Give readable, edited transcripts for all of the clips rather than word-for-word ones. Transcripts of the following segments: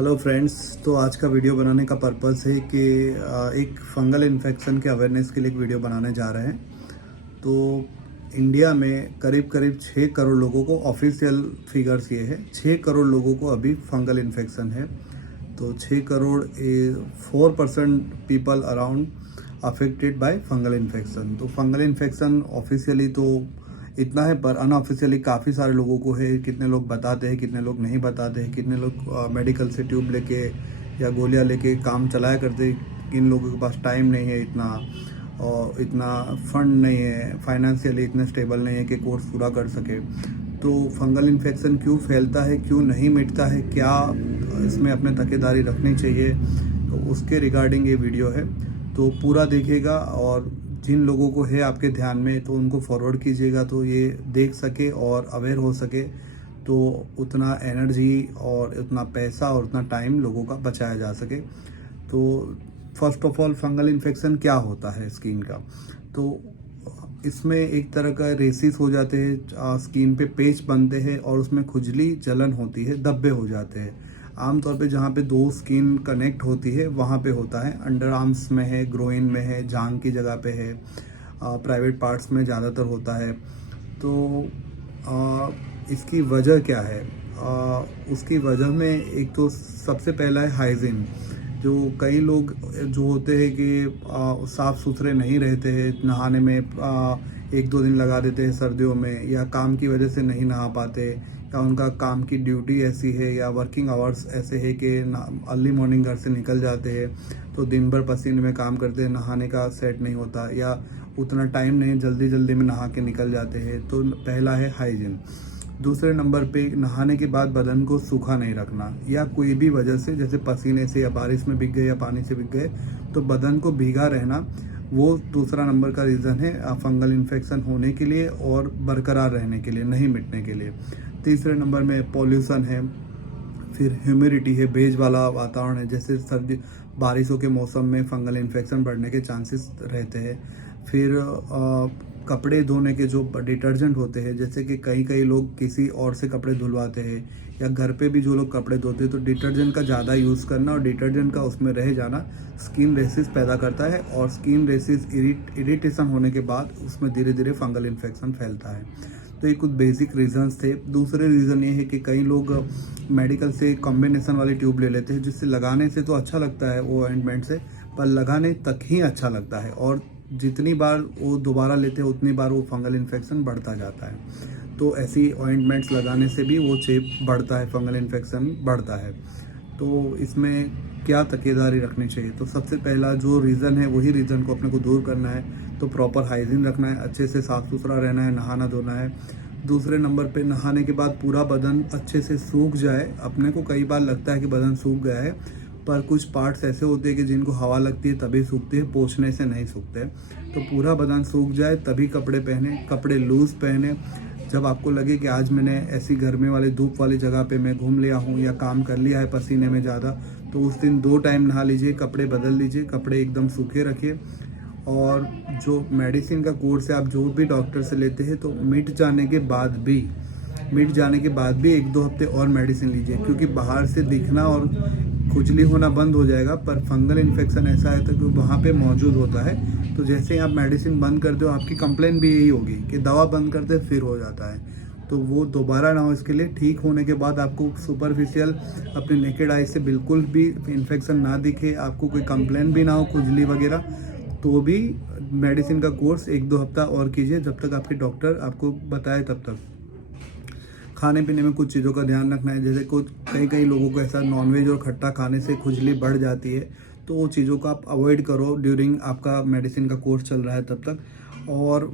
Hello friends. तो आज का वीडियो बनाने का पर्पस है कि एक फंगल इन्फेक्शन के अवेयरनेस के लिए एक वीडियो बनाने जा रहे हैं। तो इंडिया में करीब करीब 6 करोड़ लोगों को, ऑफिशियल फिगर्स ये है, 6 करोड़ लोगों को अभी फंगल इन्फेक्शन है। तो 6 crore 4% people around affected by fungal infection. तो फंगल इन्फेक्शन ऑफिशियली तो इतना है, पर अनऑफिशियली काफ़ी सारे लोगों को है। कितने लोग बताते हैं, कितने लोग नहीं बताते हैं, कितने लोग मेडिकल से ट्यूब लेके या गोलियां लेके काम चलाया करते। किन लोगों के पास टाइम नहीं है इतना, और इतना फंड नहीं है, फाइनेंशियली इतने स्टेबल नहीं है कि कोर्स पूरा कर सके। तो फंगल इन्फेक्शन क्यों फैलता है, क्यों नहीं मिटता है, क्या इसमें अपने तकेदारी रखनी चाहिए, तो उसके रिगार्डिंग ये वीडियो है। तो पूरा देखिएगा, और जिन लोगों को है आपके ध्यान में तो उनको फॉरवर्ड कीजिएगा, तो ये देख सके और अवेयर हो सके। तो उतना एनर्जी और उतना पैसा और उतना टाइम लोगों का बचाया जा सके। तो first of all, fungal infection क्या होता है स्किन का? तो इसमें एक तरह का रेसिस हो जाते हैं, स्किन पे पेच बनते हैं और उसमें खुजली जलन होती है, धब्बे हो जाते हैं। आमतौर पे जहाँ पे दो स्किन कनेक्ट होती है वहाँ पे होता है। अंडर आर्म्स में है, ग्रोइन में है, जांग की जगह पे है, प्राइवेट पार्ट्स में ज़्यादातर होता है। तो इसकी वजह क्या है? उसकी वजह में एक तो सबसे पहला है हाइजीन। जो कई लोग जो होते हैं कि साफ़ सुथरे नहीं रहते हैं, नहाने में 1-2 दिन लगा देते हैं सर्दियों में, या काम की वजह से नहीं नहा पाते, या उनका काम की ड्यूटी ऐसी है या वर्किंग आवर्स ऐसे है कि अर्ली मॉर्निंग घर से निकल जाते हैं तो दिन भर पसीने में काम करते हैं, नहाने का सेट नहीं होता, या उतना टाइम नहीं, जल्दी जल्दी में नहा के निकल जाते हैं। तो पहला है हाइजीन। दूसरे नंबर पे, नहाने के बाद बदन को सूखा नहीं रखना, या कोई भी वजह से, जैसे पसीने से या बारिश में भीग गए या पानी से भीग गए, तो बदन को भीगा रहना, वो दूसरा नंबर का रीज़न है फंगल इन्फेक्शन होने के लिए और बरकरार रहने के लिए, नहीं मिटने के लिए। तीसरे नंबर में पॉल्यूशन है, फिर ह्यूमिडिटी है, भेज वाला वातावरण है, जैसे सर्दी बारिशों के मौसम में फंगल इन्फेक्शन बढ़ने के चांसेस रहते हैं। फिर कपड़े धोने के जो डिटर्जेंट होते हैं, जैसे कि कई लोग किसी और से कपड़े धुलवाते हैं, या घर पे भी जो लोग कपड़े धोते हैं, तो डिटर्जेंट का ज़्यादा यूज़ करना और डिटर्जेंट का उसमें रह जाना स्किन रेसिस पैदा करता है, और स्किन रेसिस इरिटेशन होने के बाद उसमें धीरे धीरे फंगल इन्फेक्शन फैलता है। तो ये कुछ बेसिक रीजंस थे। दूसरे रीज़न ये है कि कई लोग मेडिकल से कॉम्बिनेशन वाली ट्यूब ले लेते हैं, जिससे लगाने से तो अच्छा लगता है वो ऑइंटमेंट से, पर लगाने तक ही अच्छा लगता है, और जितनी बार वो दोबारा लेते हैं उतनी बार वो फंगल इन्फेक्शन बढ़ता जाता है। तो ऐसी ऑइंटमेंट्स लगाने से भी वो चेप बढ़ता है, फंगल इन्फेक्शन बढ़ता है। तो इसमें क्या तकेदारी रखनी चाहिए? तो सबसे पहला जो रीज़न है वही रीज़न को अपने को दूर करना है। तो प्रॉपर हाइजीन रखना है, अच्छे से साफ़ सुथरा रहना है, नहाना धोना है। दूसरे नंबर पे, नहाने के बाद पूरा बदन अच्छे से सूख जाए। अपने को कई बार लगता है कि बदन सूख गया है, पर कुछ पार्ट्स ऐसे होते हैं कि जिनको हवा लगती है तभी सूखते हैं, पोंछने से नहीं सूखते। तो पूरा बदन सूख जाए तभी कपड़े पहने, कपड़े लूज़ पहने। जब आपको लगे कि आज मैंने ऐसी गर्मी वाली धूप वाली जगह पे मैं घूम लिया हूँ या काम कर लिया है पसीने में ज़्यादा, तो उस दिन 2 टाइम नहा लीजिए, कपड़े बदल लीजिए, कपड़े एकदम सूखे रखिए। और जो मेडिसिन का कोर्स है आप जो भी डॉक्टर से लेते हैं, तो मिट जाने के बाद भी 1-2 हफ्ते और मेडिसिन लीजिए, क्योंकि बाहर से दिखना और खुजली होना बंद हो जाएगा, पर फंगल इन्फेक्शन ऐसा है तो कि वहाँ पे मौजूद होता है। तो जैसे ही आप मेडिसिन बंद कर दो, आपकी कंप्लेन भी यही होगी कि दवा बंद करते फिर हो जाता है। तो वो दोबारा ना हो, इसके लिए ठीक होने के बाद आपको सुपरफिशियल अपने नेकेड आई से बिल्कुल भी इन्फेक्शन ना दिखे, आपको कोई कंप्लेन भी ना हो, खुजली वगैरह, तो भी मेडिसिन का कोर्स 1-2 हफ्ता और कीजिए, जब तक आपके डॉक्टर आपको बताए तब तक। खाने पीने में कुछ चीज़ों का ध्यान रखना है, जैसे कुछ कई लोगों को ऐसा नॉनवेज और खट्टा खाने से खुजली बढ़ जाती है, तो वो चीज़ों को आप अवॉइड करो ड्यूरिंग आपका मेडिसिन का कोर्स चल रहा है तब तक। और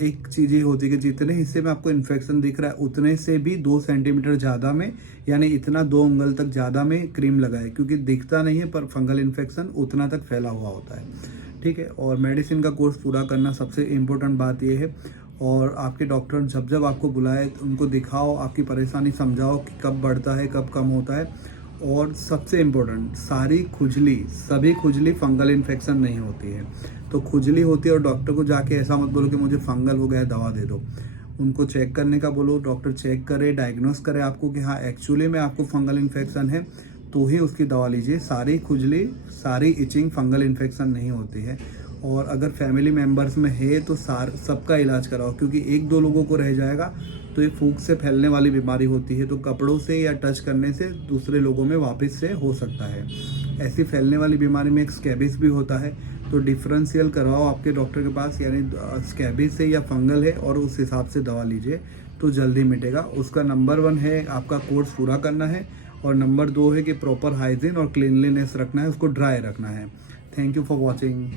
एक चीज़ ये होती है कि जितने हिस्से में आपको इन्फेक्शन दिख रहा है उतने से भी 2 सेंटीमीटर ज़्यादा में, यानी इतना 2 उंगल तक ज़्यादा में क्रीम लगाए, क्योंकि दिखता नहीं है पर फंगल इन्फेक्शन उतना तक फैला हुआ होता है। ठीक है, और मेडिसिन का कोर्स पूरा करना सबसे इम्पोर्टेंट बात यह है। और आपके डॉक्टर जब आपको बुलाए तो उनको दिखाओ, आपकी परेशानी समझाओ कि कब बढ़ता है कब कम होता है। और सबसे इम्पोर्टेंट, सभी खुजली फंगल इन्फेक्शन नहीं होती है। तो खुजली होती है और डॉक्टर को जाके ऐसा मत बोलो कि मुझे फंगल हो गया है दवा दे दो। उनको चेक करने का बोलो, डॉक्टर चेक करे, डायग्नोस करे आपको कि हाँ एक्चुअली में आपको फंगल इन्फेक्शन है, तो ही उसकी दवा लीजिए। सारी खुजली, सारी इचिंग फंगल इन्फेक्शन नहीं होती है। और अगर फैमिली मेम्बर्स में है तो सबका इलाज कराओ, क्योंकि एक दो लोगों को रह जाएगा तो ये फूंक से फैलने वाली बीमारी होती है, तो कपड़ों से या टच करने से दूसरे लोगों में वापस से हो सकता है। ऐसी फैलने वाली बीमारी में एक स्कैबिस भी होता है, तो डिफरेंशियल करवाओ आपके डॉक्टर के पास, यानी स्कैबिस है या फंगल है, और उस हिसाब से दवा लीजिए तो जल्दी मिटेगा। उसका नंबर 1 है आपका कोर्स पूरा करना है, और नंबर 2 है कि प्रॉपर हाइजीन और क्लीनलीनेस रखना है, उसको ड्राई रखना है। Thank you for watching.